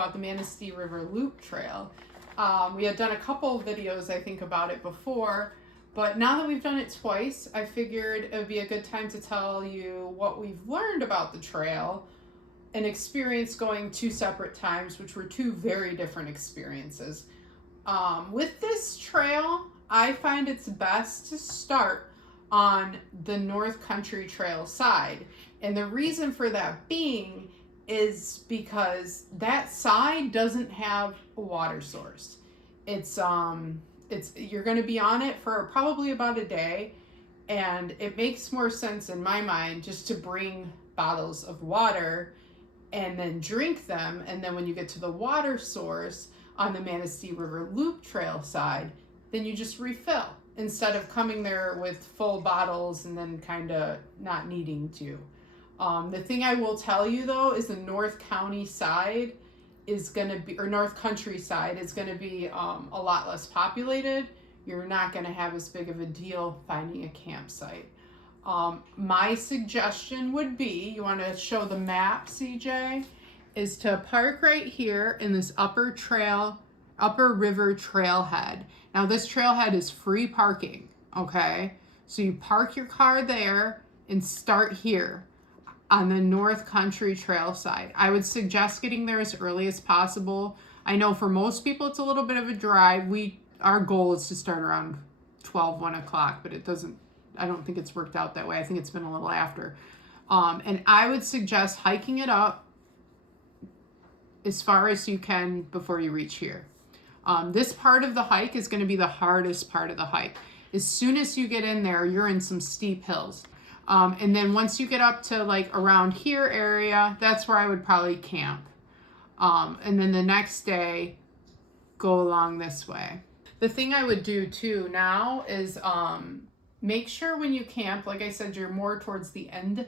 about the Manistee River Loop Trail. We had done a couple of videos, I think, about it before, but now that we've done it twice, I figured it would be a good time to tell you what we've learned about the trail and experience going two separate times, which were two very different experiences. With this trail, I find it's best to start on the North Country Trail side. And the reason for that being is because that side doesn't have a water source. It's you're going to be on it for probably about a day, and it makes more sense in my mind just to bring bottles of water and then drink them, and then when you get to the water source on the Manistee River Loop Trail side, then you just refill instead of coming there with full bottles and then kind of not needing to. The thing I will tell you though is the North County side is going to be, or North Country side is going to be a lot less populated. You're not going to have as big of a deal finding a campsite. My suggestion would be, you want to show the map, CJ, is to park right here in this upper river trailhead. Now this trailhead is free parking, okay? So you park your car there and start here on the North Country Trail side. I would suggest getting there as early as possible. I know for most people it's a little bit of a drive. Our goal is to start around 1 o'clock, but I don't think it's worked out that way. I think it's been a little after. And I would suggest hiking it up as far as you can before you reach here. This part of the hike is going to be the hardest part of the hike. As soon as you get in there, you're in some steep hills. And then once you get up to like around here area, that's where I would probably camp. And then the next day, go along this way. The thing I would do too now is make sure when you camp, like I said, you're more towards the end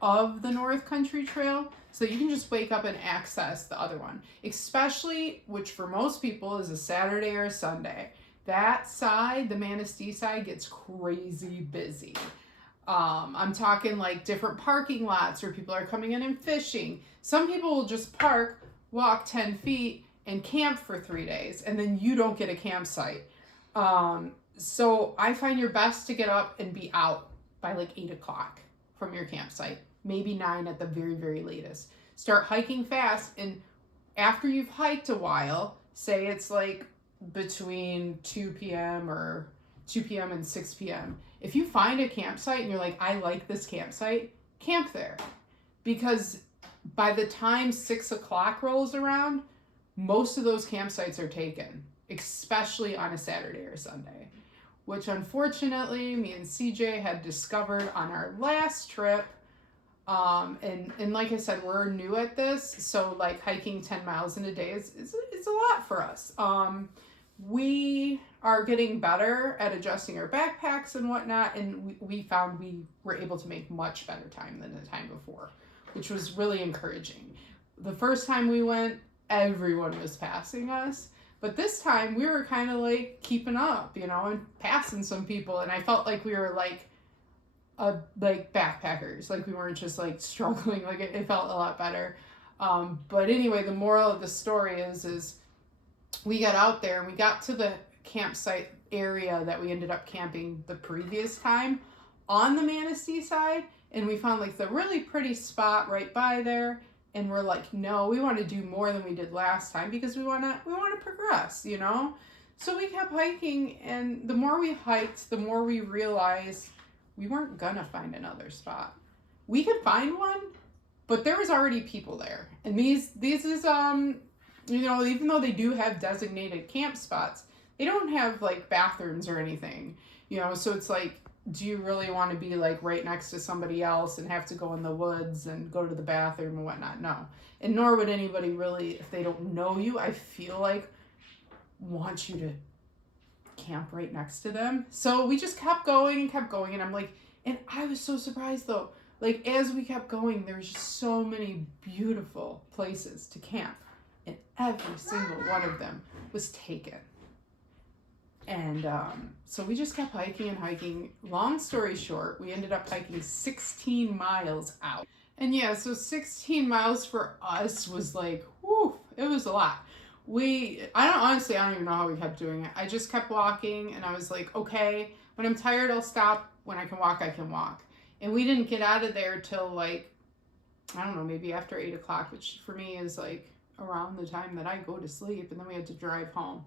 of the North Country Trail, so you can just wake up and access the other one, especially, which for most people is a Saturday or a Sunday. That side, the Manistee side, gets crazy busy. I'm talking like different parking lots where people are coming in and fishing. Some people will just park, walk 10 feet, and camp for 3 days, and then you don't get a campsite. So I find you're best to get up and be out by like 8 o'clock from your campsite, maybe 9 at the very, very latest. Start hiking fast, and after you've hiked a while, say it's like between 2 p.m. or 2 p.m. and 6 p.m. If you find a campsite and you're like, I like this campsite, camp there. Because by the time 6 o'clock rolls around, most of those campsites are taken, especially on a Saturday or Sunday, which unfortunately me and CJ had discovered on our last trip. And like I said, we're new at this, so like hiking 10 miles in a day is a lot for us. We are getting better at adjusting our backpacks and whatnot, and we found we were able to make much better time than the time before, which was really encouraging. The first time we went, everyone was passing us, but this time we were kind of like keeping up, and passing some people, and I felt like we were like backpackers, like we weren't just like struggling. Like it felt a lot better. But anyway, the moral of the story is we got out there and we got to the campsite area that we ended up camping the previous time on the Manistee side, and we found like the really pretty spot right by there, and we're like, no, we want to do more than we did last time because we want to progress, So we kept hiking, and the more we hiked, the more we realized we weren't gonna find another spot. We could find one, but there was already people there. And these is, even though they do have designated camp spots, they don't have like bathrooms or anything, so it's like, do you really want to be like right next to somebody else and have to go in the woods and go to the bathroom and whatnot? No. And nor would anybody really, if they don't know you, I feel like, want you to camp right next to them. So we just kept going, and I'm like, and I was so surprised though, like as we kept going, there was just so many beautiful places to camp, and every single one of them was taken. And so we just kept hiking and hiking. Long story short, we ended up hiking 16 miles out. And yeah, so 16 miles for us was like, whew, it was a lot. I don't even know how we kept doing it. I just kept walking and I was like, okay, when I'm tired, I'll stop. When I can walk, I can walk. And we didn't get out of there till like, I don't know, maybe after 8 o'clock, which for me is like around the time that I go to sleep. And then we had to drive home.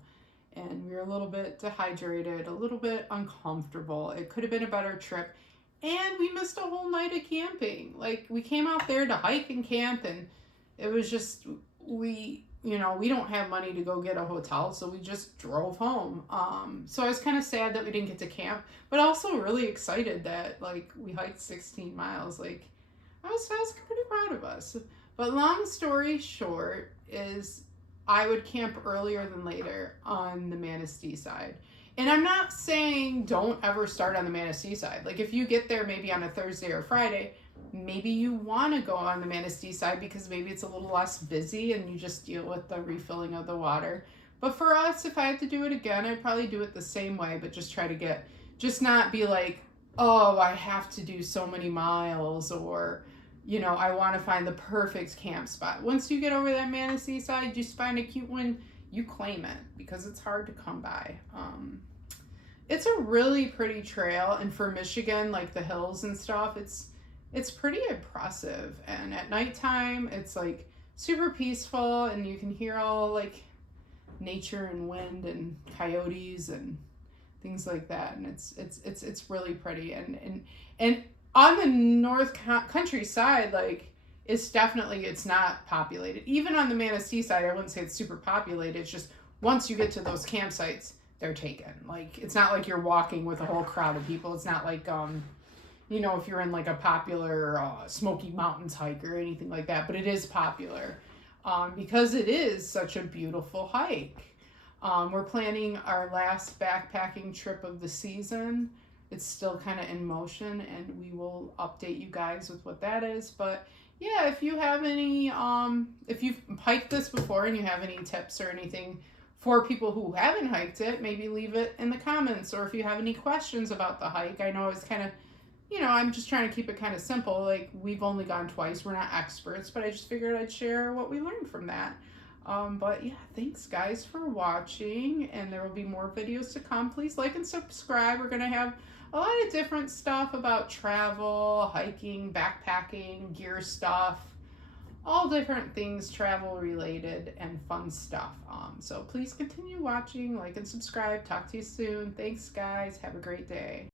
And we were a little bit dehydrated, a little bit uncomfortable. It could have been a better trip. And we missed a whole night of camping. Like, we came out there to hike and camp, and it was just, we don't have money to go get a hotel, so we just drove home. So I was kind of sad that we didn't get to camp, but also really excited that, like, we hiked 16 miles. Like, I was pretty proud of us. But long story short is I would camp earlier than later on the Manistee side. And I'm not saying don't ever start on the Manistee side. Like, if you get there maybe on a Thursday or Friday, maybe you want to go on the Manistee side because maybe it's a little less busy and you just deal with the refilling of the water. But for us, if I had to do it again, I'd probably do it the same way, but just try to just not be like, oh, I have to do so many miles, or, I want to find the perfect camp spot. Once you get over that Manistee side, just find a cute one, you claim it, because it's hard to come by. It's a really pretty trail, and for Michigan, like the hills and stuff, it's pretty impressive. And at nighttime, it's like super peaceful, and you can hear all like nature and wind and coyotes and things like that. And it's really pretty. And on the north countryside, like, it's not populated. Even on the Manistee side, I wouldn't say it's super populated. It's just once you get to those campsites, they're taken. Like, it's not like you're walking with a whole crowd of people. It's not like, if you're in like a popular Smoky Mountains hike or anything like that, but it is popular because it is such a beautiful hike. We're planning our last backpacking trip of the season. It's still kind of in motion, and we will update you guys with what that is. But yeah, if you have any, if you've hiked this before and you have any tips or anything for people who haven't hiked it, maybe leave it in the comments. Or if you have any questions about the hike, I know it's kind of, I'm just trying to keep it kind of simple. Like, we've only gone twice. We're not experts, but I just figured I'd share what we learned from that. But yeah, thanks guys for watching, and there will be more videos to come. Please like and subscribe. We're going to have a lot of different stuff about travel, hiking, backpacking, gear stuff, all different things travel related and fun stuff. So please continue watching, like and subscribe. Talk to you soon. Thanks guys. Have a great day.